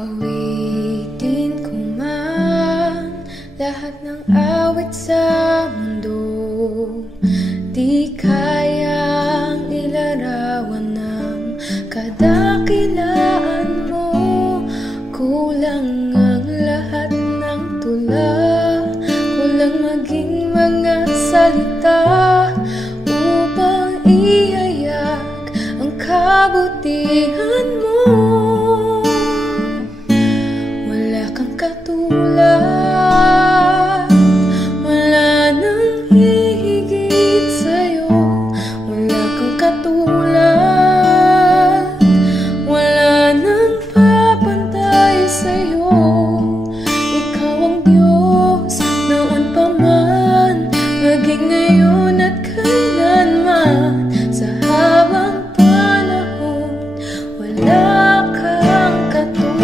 Awitin ko man lahat ng awit sa mundo, di kayang ilarawan ng kadakilaan mo. Kulang ang lahat ng tula, kulang maging mga salita upang ihayag ang kabutihan mo. Wala kang katulad, wala nang hihigit sa'yo. Wala kang katulad, wala nang papantay sa'yo. Ikaw ang Diyos noon pa man, maging ngayon at kailanman. Sa habang panahon, wala kang katulad.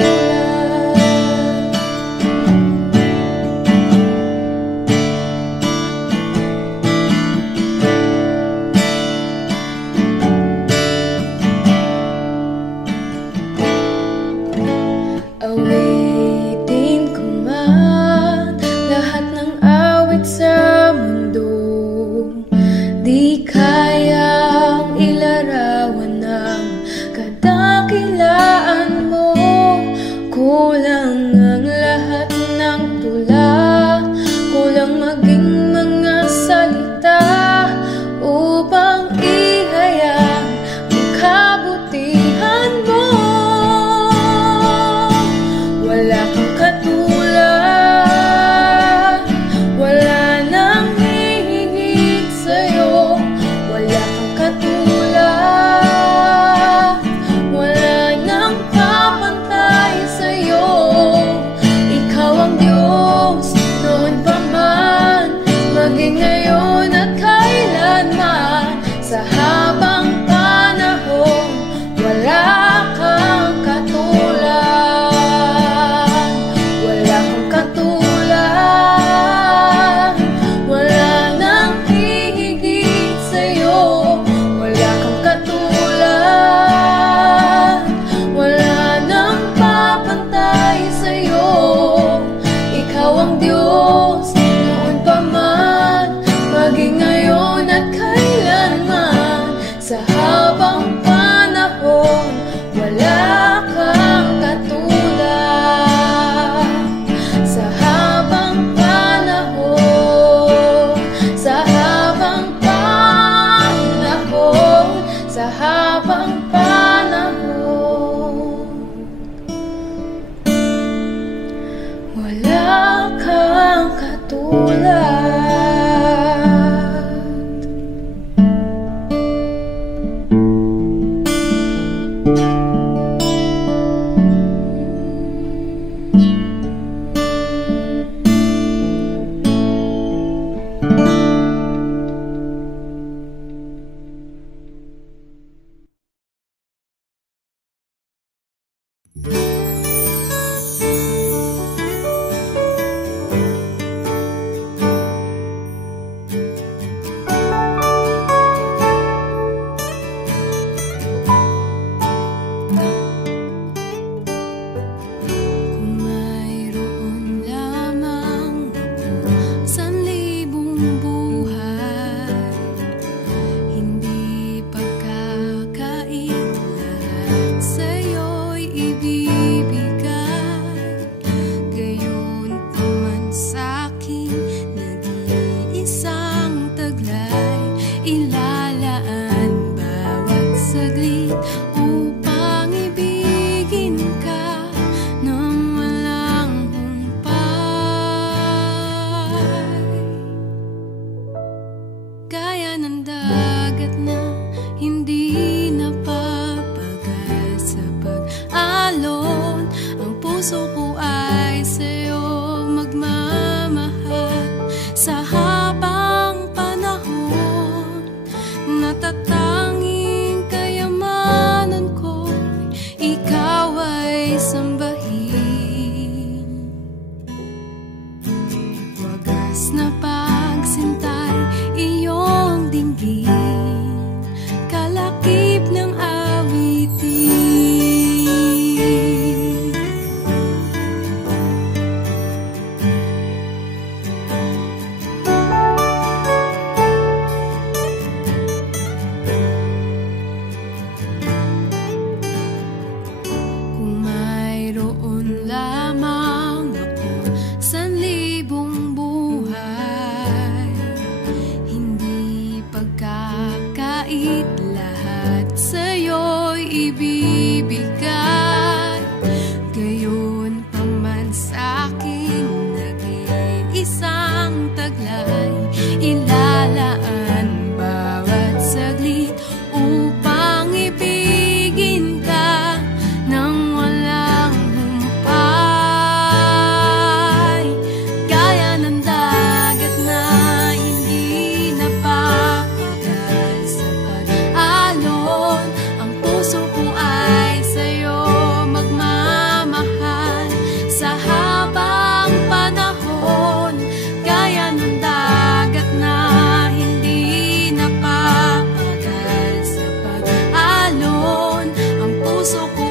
Awitin ko man lahat ng awit sa mundo, di kayang ilarawan ng kadakilaan mo. Kulang ang lahat ng tula, kulang maging mga salita upang ihayag ang kabutihan mo. Wala kang katulad, wala nang hihigit sa'yo. Wala kang katulad, wala nang papantay sa'yo. Ikaw ang Diyos noon pa man, maging ngayon at kailanman. Sa habang panahon, wala kang katulad. Wala kang katulad, wala nang hihigit sa'yo. Wala kang katulad, wala nang papantay sa'yo. Ikaw ang Diyos noon pa man, maging ngayon at kailanman. Sa habang panahon, wala kang katulad. Sa habang panahon, sa habang panahon, sa habang panahon, wala kang katulad. ibibigay. Gayon pa man sa'king naging isang taglay, ilalaan bawat saglit upang ibigin ka nang walang humpay. Gaya ng dagat na hindi napapagal sa pag-alon, ang puso ko ay sa'yo magmamahal sa habang panahon. Gaya ng dagat na hindi napapagal sa pag-alon, ang puso ko